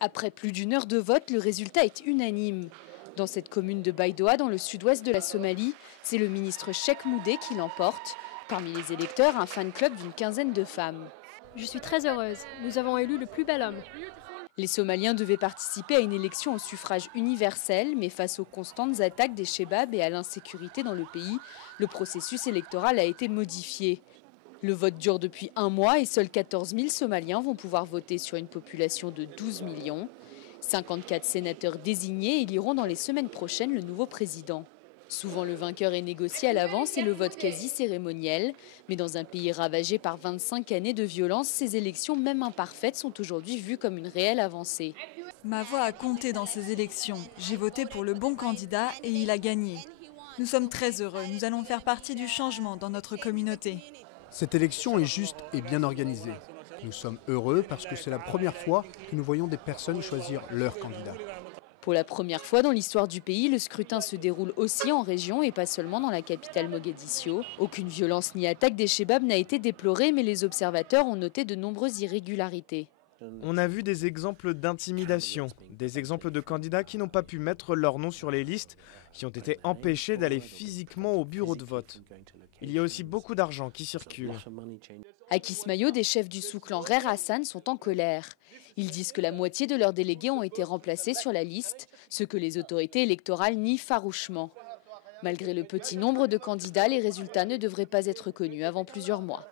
Après plus d'une heure de vote, le résultat est unanime. Dans cette commune de Baidoa, dans le sud-ouest de la Somalie, c'est le ministre Cheikh Moudé qui l'emporte. Parmi les électeurs, un fan club d'une quinzaine de femmes. Je suis très heureuse. Nous avons élu le plus bel homme. Les Somaliens devaient participer à une élection au suffrage universel, mais face aux constantes attaques des Chebabs et à l'insécurité dans le pays, le processus électoral a été modifié. Le vote dure depuis un mois et seuls 14 000 Somaliens vont pouvoir voter sur une population de 12 millions. 54 sénateurs désignés éliront dans les semaines prochaines le nouveau président. Souvent le vainqueur est négocié à l'avance et le vote quasi cérémoniel. Mais dans un pays ravagé par 25 années de violence, ces élections, même imparfaites, sont aujourd'hui vues comme une réelle avancée. Ma voix a compté dans ces élections. J'ai voté pour le bon candidat et il a gagné. Nous sommes très heureux. Nous allons faire partie du changement dans notre communauté. Cette élection est juste et bien organisée. Nous sommes heureux parce que c'est la première fois que nous voyons des personnes choisir leur candidat. Pour la première fois dans l'histoire du pays, le scrutin se déroule aussi en région et pas seulement dans la capitale Mogadiscio. Aucune violence ni attaque des Chebabs n'a été déplorée, mais les observateurs ont noté de nombreuses irrégularités. On a vu des exemples d'intimidation, des exemples de candidats qui n'ont pas pu mettre leur nom sur les listes, qui ont été empêchés d'aller physiquement au bureau de vote. Il y a aussi beaucoup d'argent qui circule. À Kismayo, des chefs du sous-clan Rer Hassan sont en colère. Ils disent que la moitié de leurs délégués ont été remplacés sur la liste, ce que les autorités électorales nient farouchement. Malgré le petit nombre de candidats, les résultats ne devraient pas être connus avant plusieurs mois.